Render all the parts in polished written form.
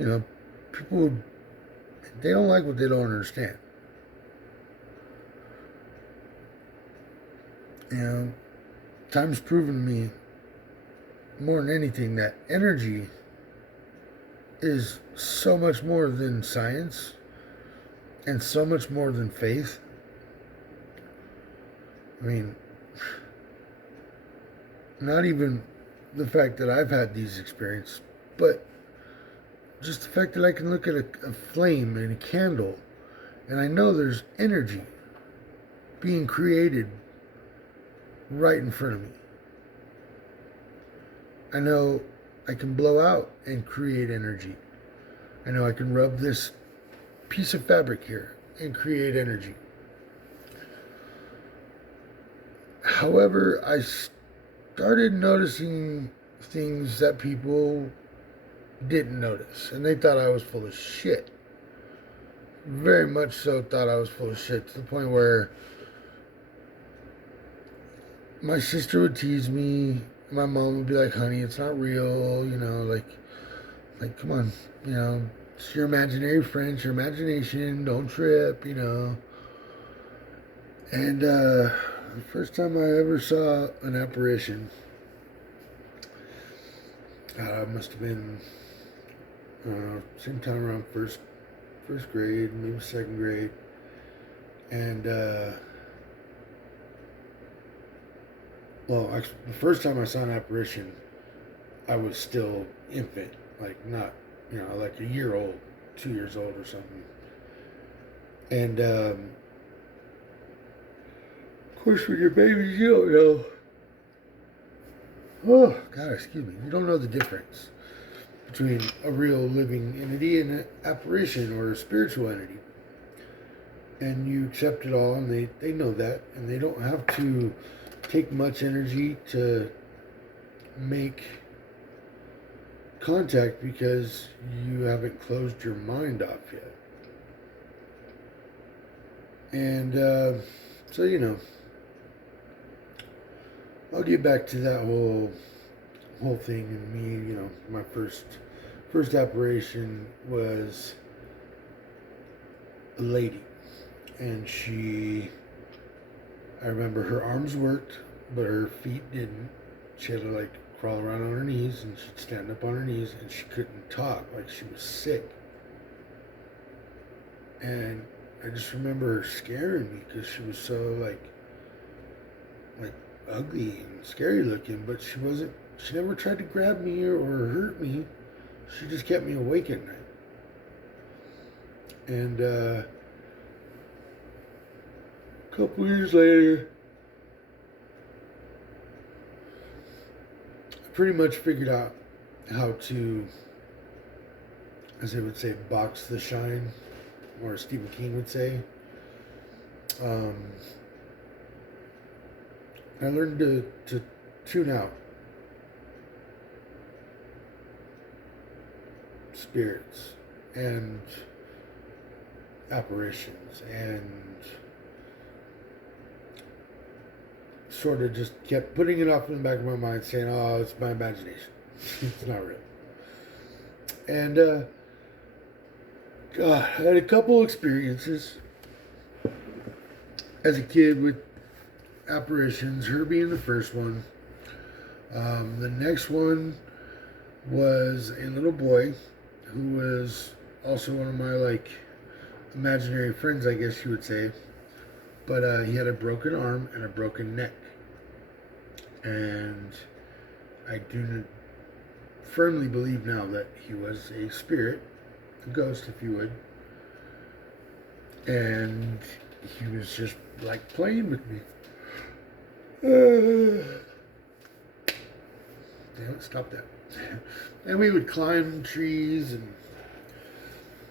You know, people, they don't like what they don't understand. You know, time's proven to me more than anything that energy is so much more than science and so much more than faith. I mean, not even the fact that I've had these experiences, but just the fact that I can look at a flame and a candle and I know there's energy being created right in front of me. I know I can blow out and create energy. I know I can rub this piece of fabric here and create energy. However, I started noticing things that people didn't notice, and they thought I was full of shit. Very much so thought I was full of shit, to the point where my sister would tease me. My mom would be like, honey, it's not real, like, come on, it's your imaginary friend, it's your imagination, don't trip, And the first time I ever saw an apparition, must have been, same time around first grade, maybe second grade. And, well, actually, the first time I saw an apparition, I was still infant, like not, like a year old, 2 years old or something. And, of course, when you're babies, you don't know. Oh, God, excuse me. You don't know the difference between a real living entity and an apparition or a spiritual entity. And you accept it all, and they know that, and they don't have to take much energy to make contact because you haven't closed your mind off yet. And so I'll get back to that whole thing and me. My first apparition was a lady, and I remember her arms worked, but her feet didn't. She had to like crawl around on her knees, and she'd stand up on her knees, and she couldn't talk, like she was sick. And I just remember her scaring me because she was so like ugly and scary looking, but she never tried to grab me or hurt me. She just kept me awake at night. And a couple years later, I pretty much figured out how to, as they would say, box the shine, or Stephen King would say. I learned to tune out spirits and apparitions, and sort of just kept putting it off in the back of my mind, saying, oh, it's my imagination. It's not real. And God, I had a couple experiences as a kid with apparitions, her being the first one. The next one was a little boy who was also one of my imaginary friends, I guess you would say. But he had a broken arm and a broken neck. And I do firmly believe now that he was a spirit, a ghost if you would. And he was just like playing with me. Damn it, stop that. And we would climb trees and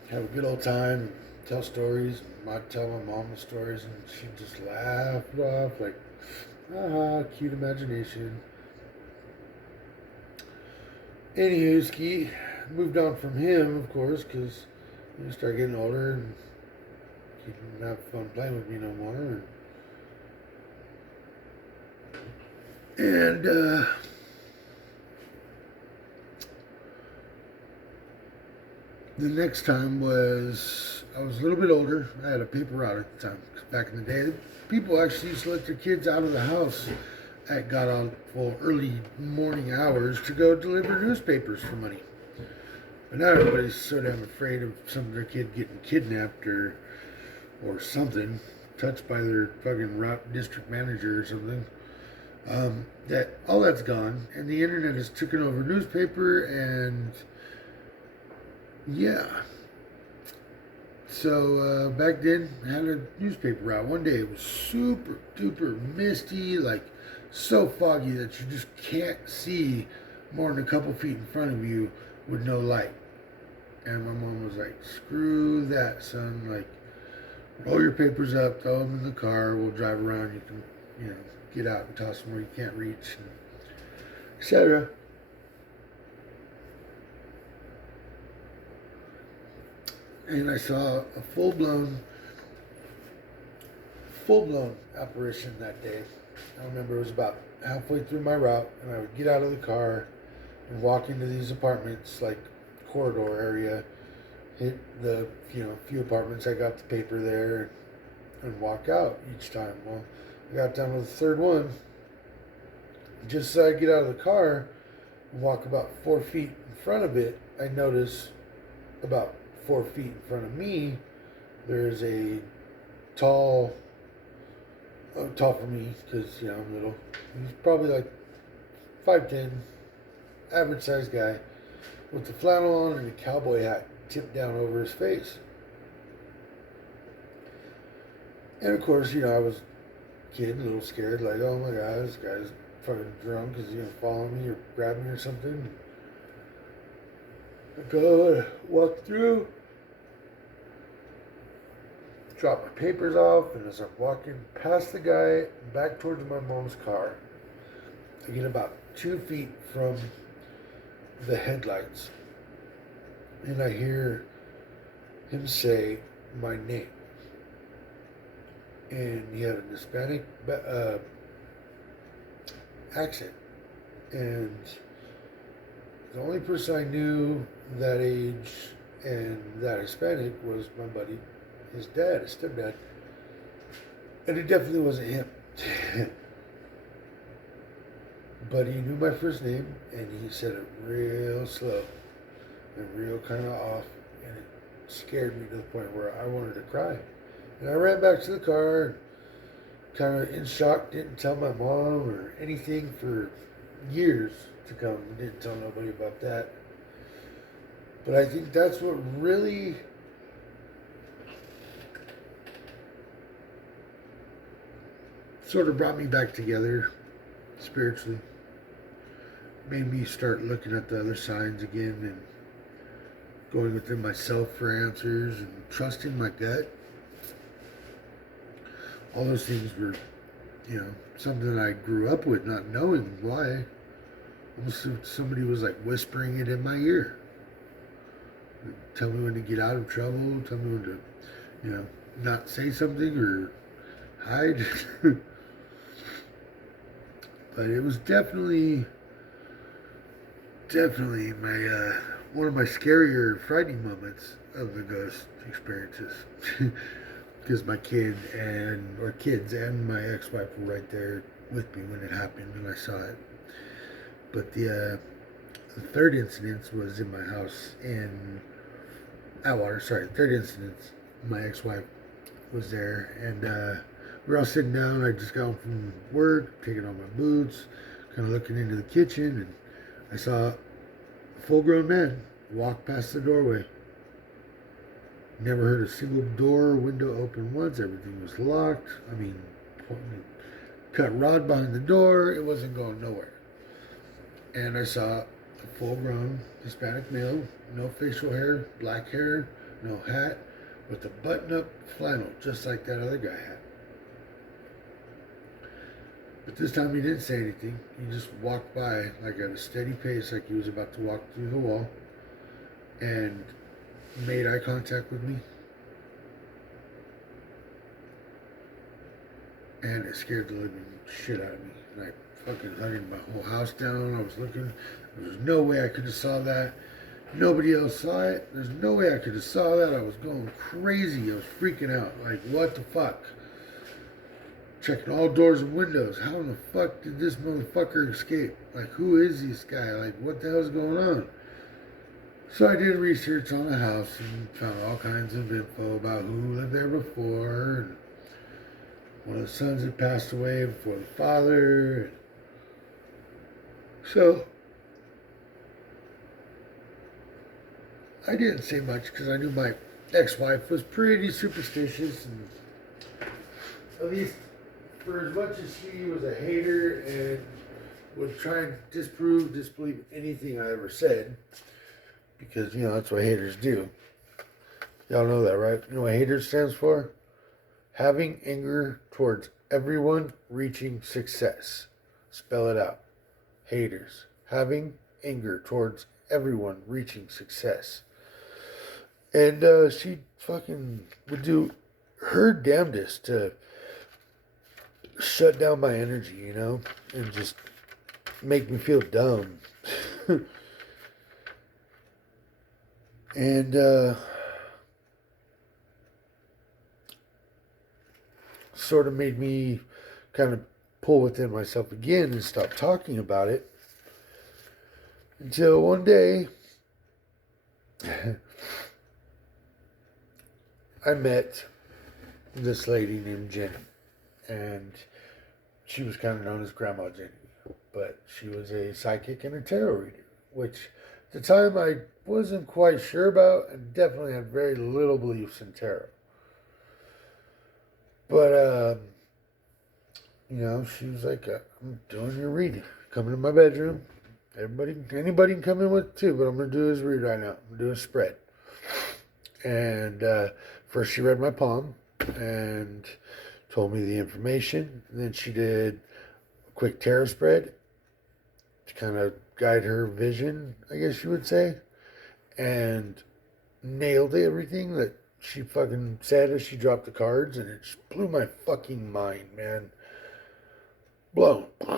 have a good old time and tell stories. And I'd tell my mom the stories, and she'd just laugh it off like, haha, cute imagination. Anywho, Ski moved on from him, of course, because he started getting older and he didn't have fun playing with me no more. And The next time was, I was a little bit older. I had a paper route at the time. 'Cause back in the day, people actually used to let their kids out of the house at got out for early morning hours to go deliver newspapers for money. But now everybody's so damn afraid of some of their kid getting kidnapped or something, touched by their fucking route district manager or something. That all that's gone, and the internet has taken over newspaper, and yeah. So back then, I had a newspaper route. One day it was super duper misty, like so foggy that you just can't see more than a couple feet in front of you with no light. And my mom was like, "Screw that, son! Like, roll your papers up, throw them in the car. We'll drive around. You can, get out and toss them where you can't reach, etc." And I saw a full-blown apparition that day. I remember it was about halfway through my route, and I would get out of the car and walk into these apartments, like corridor area, hit the few apartments. I got the paper there, and walk out each time. Well, I got down to the third one. Just as I get out of the car and walk about 4 feet in front of it, I notice about 4 feet in front of me, there's a tall for me, because I'm little. He's probably like 5'10", average sized guy, with the flannel on and a cowboy hat tipped down over his face. And of course, I was a kid, a little scared, like, oh my god, this guy's fucking drunk, is he gonna follow me or grab me or something? I go walk through, drop my papers off, and as I'm walking past the guy back towards my mom's car, I get about 2 feet from the headlights, and I hear him say my name. And he had an Hispanic accent. And the only person I knew that age and that Hispanic was my buddy, his dad, his stepdad. And it definitely wasn't him. But he knew my first name, and he said it real slow and real kind of off, and it scared me to the point where I wanted to cry. And I ran back to the car, kind of in shock, didn't tell my mom or anything for years to come. Didn't tell nobody about that. But I think that's what really sort of brought me back together spiritually. Made me start looking at the other signs again and going within myself for answers and trusting my gut. All those things were, something I grew up with, not knowing why. Almost somebody was like whispering it in my ear. Tell me when to get out of trouble, tell me when to, not say something or hide. But it was definitely my one of my scarier, frightening moments of the ghost experiences. Because my kids and my ex-wife were right there with me when it happened and I saw it. But the third incident was in my house in Atwater. Sorry, the third incident, my ex-wife was there, and we were all sitting down. I just got home from work, taking off my boots, kind of looking into the kitchen, and I saw a full-grown man walk past the doorway. Never heard a single door or window open once. Everything was locked. I mean, cut rod behind the door. It wasn't going nowhere. And I saw a full-grown Hispanic male, no facial hair, black hair, no hat, with a button-up flannel, just like that other guy had. But this time he didn't say anything. He just walked by like at a steady pace, like he was about to walk through the wall, and made eye contact with me. And it scared the living shit out of me. And I fucking hugged my whole house down. I was looking. There was no way I could have saw that. Nobody else saw it. There's no way I could have saw that. I was going crazy. I was freaking out. Like, what the fuck? Checking all doors and windows. How in the fuck did this motherfucker escape? Like, who is this guy? Like, what the hell's going on? So I did research on the house and found all kinds of info about who lived there before. And one of the sons had passed away before the father. So I didn't say much because I knew my ex-wife was pretty superstitious, and at least for as much as she was a hater and would try and disbelieve anything I ever said, because, you know, that's what haters do. Y'all know that, right? You know what haters stands for? Having anger towards everyone reaching success. Spell it out. Haters. Having anger towards everyone reaching success. And she fucking would do her damnedest to shut down my energy, you know, and just make me feel dumb. And sort of made me kind of pull within myself again and stop talking about it, until one day I met this lady named Jenny, and she was kind of known as Grandma Jenny, but she was a psychic and a tarot reader, which at the time I wasn't quite sure about, and definitely had very little beliefs in tarot. But, you know, she was like, I'm doing your reading. Come into my bedroom. Anybody can come in with it too, but I'm going to do his read right now. I'm going to do a spread. And first she read my palm and told me the information. And then she did a quick tarot spread to kind of guide her vision, I guess you would say. And nailed everything that she fucking said as she dropped the cards, and it just blew my fucking mind, man. Blown. I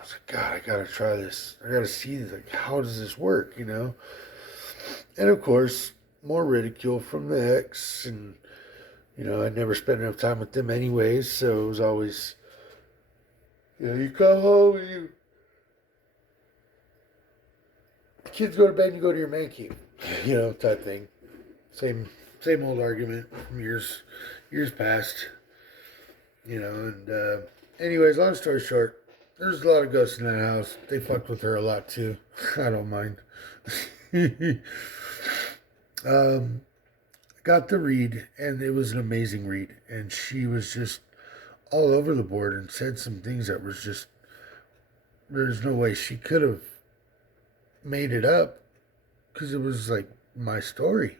was like, God, I gotta try this. I gotta see this. Like, how does this work, you know? And of course, more ridicule from the ex, and, you know, I'd never spent enough time with them anyways, so it was always, you know, you come home and the kids go to bed and you go to your man cave, you know, type thing. Same old argument from years past, you know. And anyways, long story short, there's a lot of ghosts in that house. They fucked with her a lot too. I don't mind. Got the read, and it was an amazing read. And she was just all over the board and said some things that was just, there's no way she could have made it up, because it was like my story.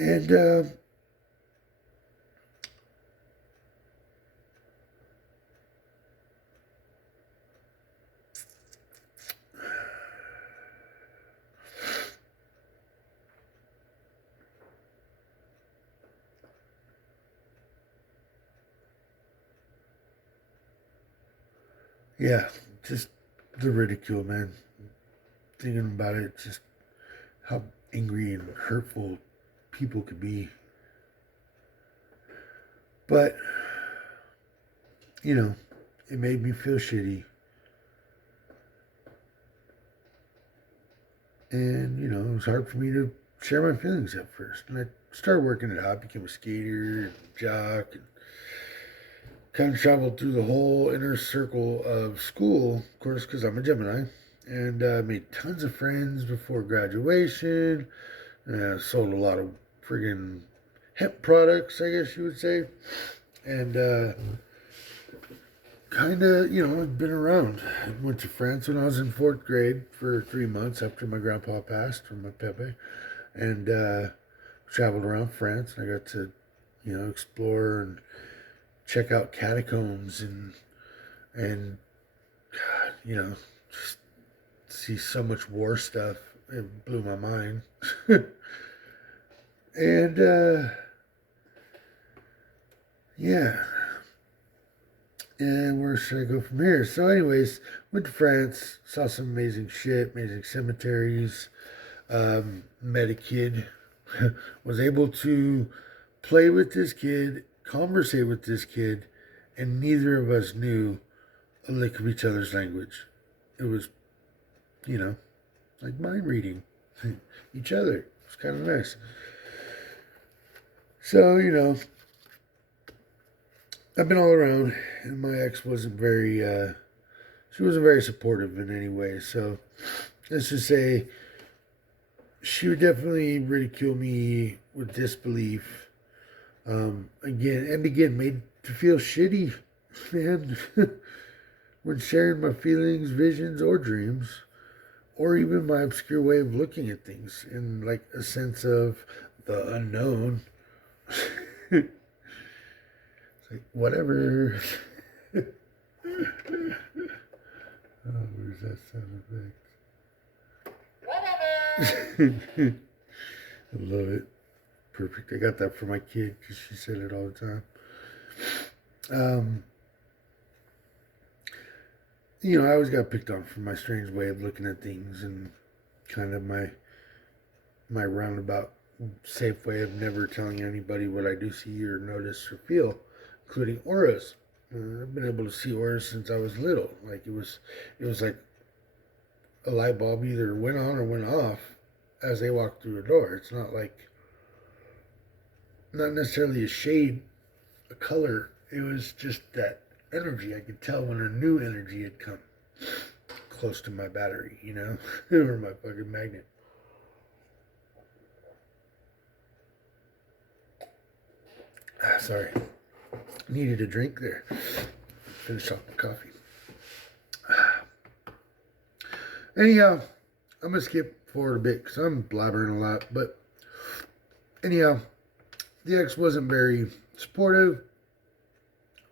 And yeah, just the ridicule, man. Thinking about it, just how angry and hurtful people could be. But, you know, it made me feel shitty. And, you know, it was hard for me to share my feelings at first. And I started working it out, became a skater, and jock, and kind of traveled through the whole inner circle of school, of course, because I'm a Gemini. And made tons of friends before graduation. Sold a lot of friggin' hemp products, I guess you would say. And kind of, you know, I've been around. I went to France when I was in 4th grade for 3 months after my grandpa passed from my Pepe. And traveled around France. I got to, you know, explore and check out catacombs and God, you know, just see so much war stuff. It blew my mind. And yeah, And where should I go from here? So, anyways, went to France, saw some amazing shit, amazing cemeteries, met a kid, was able to play with this kid, conversate with this kid, and neither of us knew a lick of each other's language. It was, you know, like mind reading each other. It was kind of nice. So, I've been all around, and my ex wasn't very, she wasn't very supportive in any way. So, let's just say she would definitely ridicule me with disbelief. Again, made to feel shitty, man, when sharing my feelings, visions, or dreams, or even my obscure way of looking at things in like a sense of the unknown. It's like, whatever. Oh, where's that sound effect? I love it. Perfect. I got that for my kid because she said it all the time. I always got picked on for my strange way of looking at things and kind of my roundabout safe way of never telling anybody what I do see or notice or feel, including auras. I've been able to see auras since I was little. Like it was like a light bulb either went on or went off as they walked through a door. It's not necessarily a shade, a color. It was just that energy. I could tell when a new energy had come close to my battery, or my fucking magnet. Sorry. Needed a drink there. Finish off my coffee. Anyhow, I'm going to skip forward a bit because I'm blabbering a lot. But anyhow, the ex wasn't very supportive.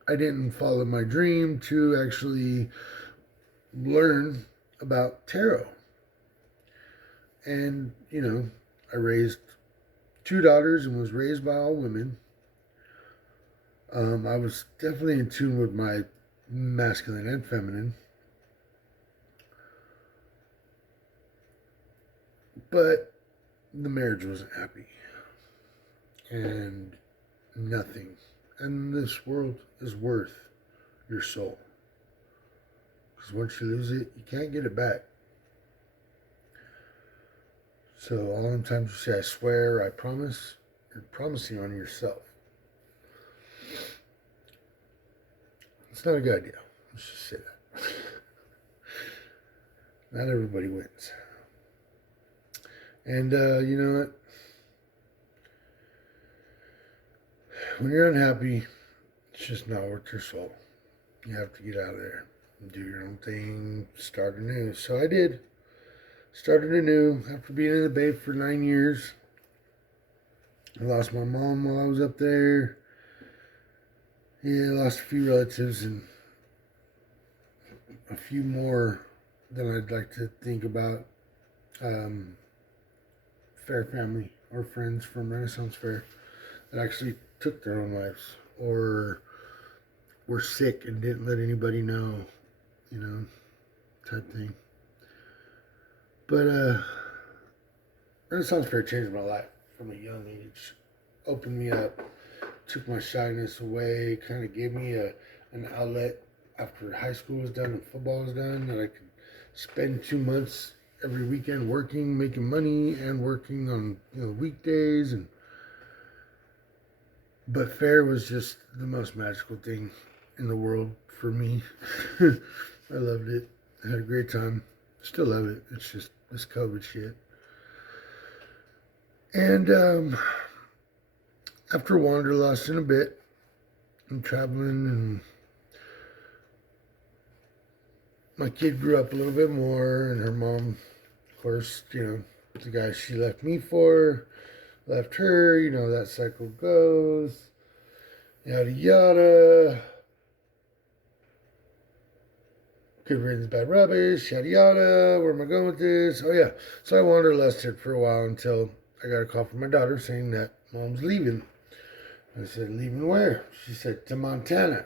I didn't follow my dream to actually learn about tarot. And, I raised 2 daughters and was raised by all women. I was definitely in tune with my masculine and feminine. But the marriage wasn't happy. And nothing in this world is worth your soul. Because once you lose it, you can't get it back. So all the times you say, I swear, I promise, you're promising on yourself. It's not a good idea. Let's just say that. Not everybody wins. And you know what? When you're unhappy, it's just not worth your soul. You have to get out of there and do your own thing, start anew. So I did. Started anew after being in the Bay for 9 years. I lost my mom while I was up there. Yeah, I lost a few relatives and a few more than I'd like to think about. Fair family or friends from Renaissance Fair that actually took their own lives or were sick and didn't let anybody know, type thing. But Renaissance Fair changed my life from a young age, opened me up, took my shyness away, kind of gave me an outlet after high school was done and football was done, that I could spend 2 months every weekend working, making money, and working on weekdays. But fair was just the most magical thing in the world for me. I loved it. I had a great time. Still love it. It's just this COVID shit. And after wanderlust in a bit, and traveling, and my kid grew up a little bit more, and her mom, of course, the guy she left me for, left her, that cycle goes, yada yada. Good riddance, bad rubbish, yada yada. Where am I going with this? Oh yeah, so I wanderlusted for a while until I got a call from my daughter saying that mom's leaving. I said, leaving where? She said, to Montana.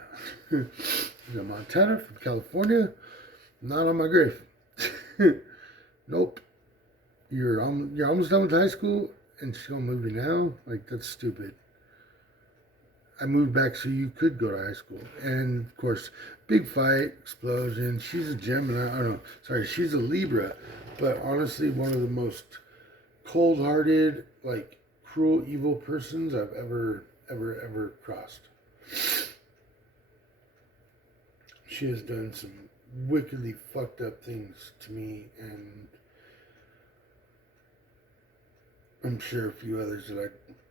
She's in Montana from California. Not on my grave. Nope. You're almost done with high school and she's gonna move you now? Like, that's stupid. I moved back so you could go to high school. And of course, big fight, explosion. She's a Gemini. I don't know. Sorry, she's a Libra. But honestly, one of the most cold-hearted, like, cruel, evil persons I've ever crossed. She has done some wickedly fucked up things to me, and I'm sure a few others that I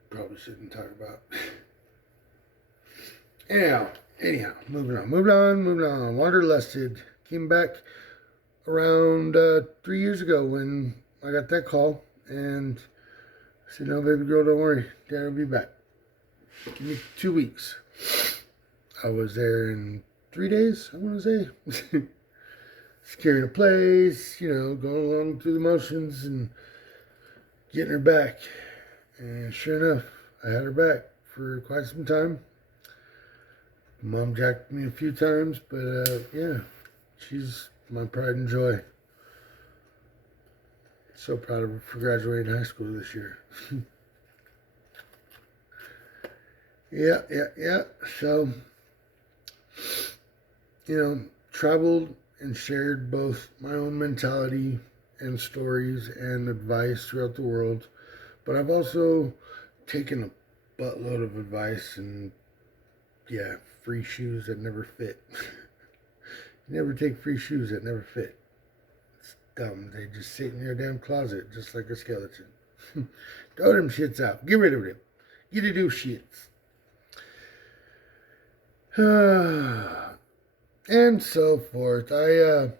probably shouldn't talk about. Anyhow, moving on. Wanderlusted. Came back around 3 years ago when I got that call, and I said, no, baby girl, don't worry. Dad will be back. Give me 2 weeks. I was there in 3 days, I want to say. Securing a place, going along through the motions and getting her back. And sure enough, I had her back for quite some time. Mom jacked me a few times, but yeah, she's my pride and joy. So proud of her for graduating high school this year. Yeah. So, traveled and shared both my own mentality and stories and advice throughout the world. But I've also taken a buttload of advice and, free shoes that never fit. You never take free shoes that never fit. It's dumb. They just sit in your damn closet just like a skeleton. Throw them shits out. Get rid of them. Get to do shits. And so forth. I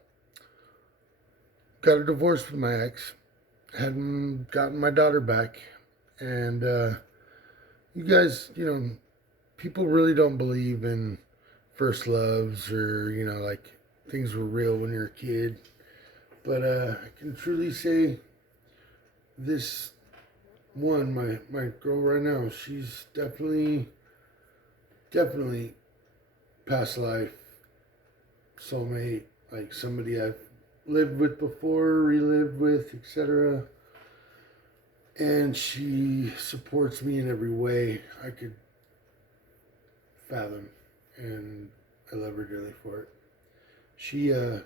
got a divorce with my ex. Hadn't gotten my daughter back. And you guys, people really don't believe in first loves or, like things were real when you're a kid. But I can truly say this one, my girl right now, she's definitely past life soulmate, like somebody I've lived with before, relived with, etc. And she supports me in every way I could fathom, and I love her dearly for it. She and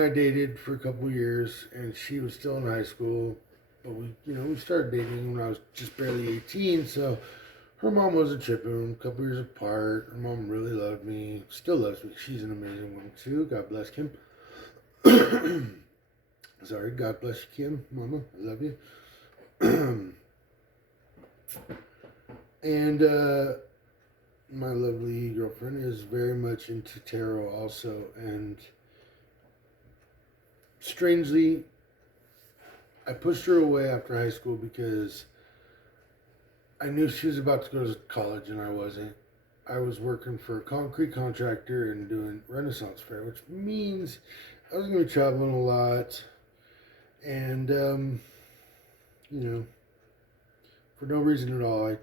I dated for a couple years, and she was still in high school, but we started dating when I was just barely 18, so her mom wasn't tripping. A couple years apart. Her mom really loved me, still loves me. She's an amazing one too. God bless Kim. Sorry, God bless you, Kim, Mama. I love you. And my lovely girlfriend is very much into tarot also. And strangely, I pushed her away after high school because I knew she was about to go to college and I wasn't. I was working for a concrete contractor and doing Renaissance Fair, which means I was going to be traveling a lot. And, for no reason at all.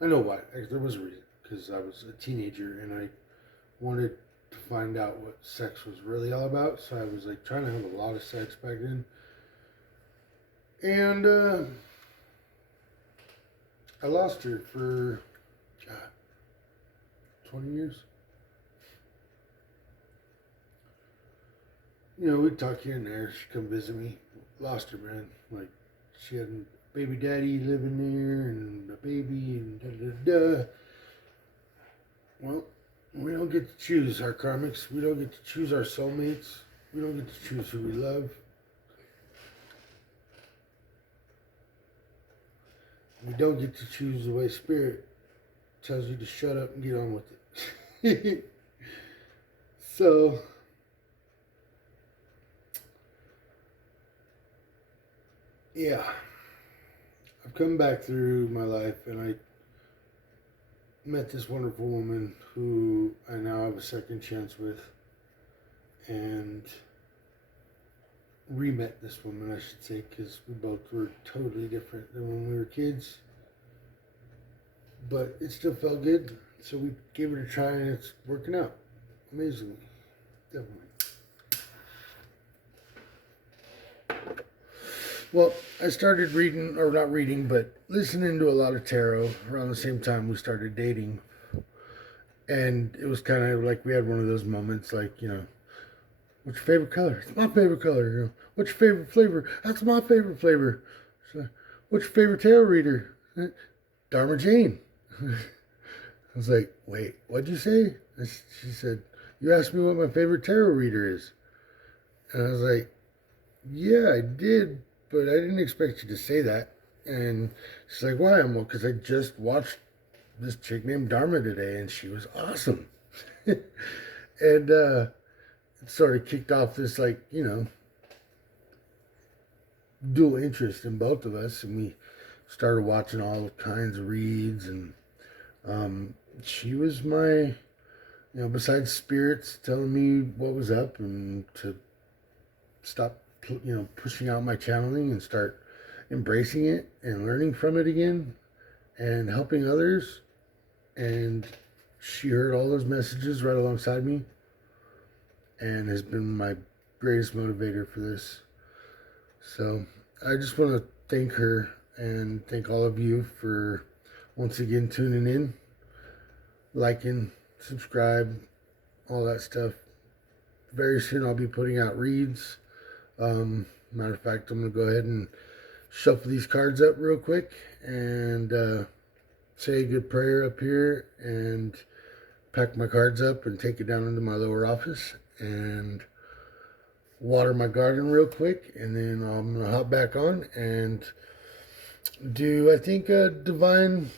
I know why. There was a reason. Because I was a teenager and I wanted to find out what sex was really all about. So I was like trying to have a lot of sex back then. And I lost her for 20 years. We'd talk here and there. She'd come visit me. Lost her, man. Like, she had a baby daddy living there and a baby and da-da-da. Well, we don't get to choose our karmics. We don't get to choose our soulmates. We don't get to choose who we love. We don't get to choose the way Spirit tells you to shut up and get on with it. So, yeah. I've come back through my life and I met this wonderful woman who I now have a second chance with. And re-met this woman, I should say, because we both were totally different than when we were kids. But it still felt good. So we gave it a try, and it's working out amazingly. Definitely. Well, I started reading, or not reading, but listening to a lot of tarot around the same time we started dating. And it was kind of like we had one of those moments like, what's your favorite color? It's my favorite color. What's your favorite flavor? That's my favorite flavor. So, what's your favorite tarot reader? Dharma Jane. I was like, wait, what'd you say? She said, you asked me what my favorite tarot reader is. And I was like, yeah, I did, but I didn't expect you to say that. And she's like, why? Well, because I just watched this chick named Dharma today, and she was awesome. And it sort of kicked off this, dual interest in both of us, and we started watching all kinds of reads, and she was my, besides spirits telling me what was up and to stop, pushing out my channeling and start embracing it and learning from it again and helping others. And she heard all those messages right alongside me and has been my greatest motivator for this. So I just want to thank her and thank all of you for once again tuning in, liking, subscribe, all that stuff. Very soon I'll be putting out reads. Matter of fact, I'm going to go ahead and shuffle these cards up real quick and say a good prayer up here and pack my cards up and take it down into my lower office and water my garden real quick, and then I'm going to hop back on and do, I think, a divine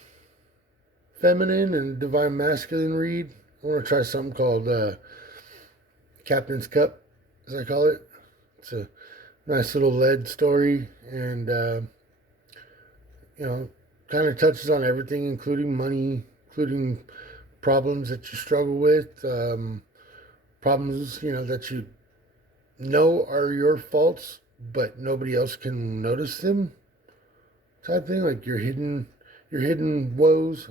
feminine and divine masculine read. I want to try something called Captain's Cup, as I call it. It's a nice little lead story, and kind of touches on everything, including money, including problems that you struggle with, problems that you know are your faults, but nobody else can notice them, type thing, like your hidden woes.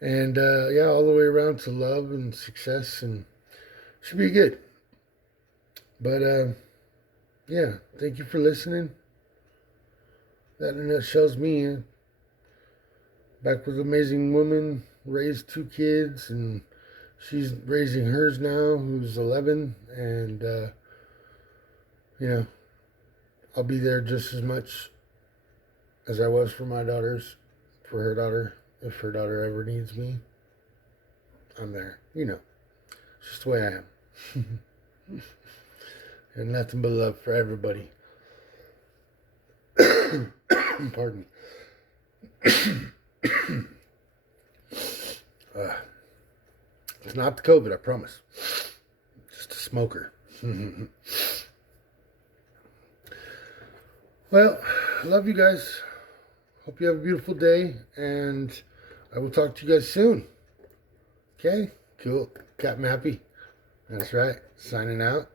And all the way around to love and success, and should be good. But thank you for listening. That in a nutshell's me. Back with an amazing woman, raised 2 kids, and she's raising hers now, who's 11, and I'll be there just as much as I was for my daughters, for her daughter. If her daughter ever needs me, I'm there. It's just the way I am. And nothing but love for everybody. Pardon me. It's not the COVID, I promise. Just a smoker. Well, love you guys. Hope you have a beautiful day, and I will talk to you guys soon. Okay? Cool. Captain Happy. That's right. Signing out.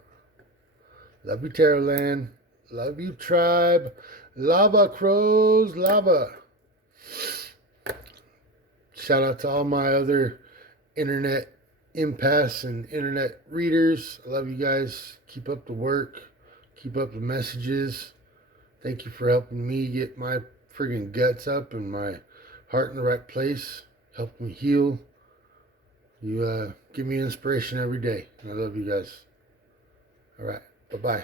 Love you, Tarotland. Love you, tribe. Lava, crows, lava. Shout out to all my other internet empaths and internet readers. I love you guys. Keep up the work. Keep up the messages. Thank you for helping me get my friggin' guts up and my heart in the right place. Help me heal. You give me inspiration every day. I love you guys. All right. Bye-bye.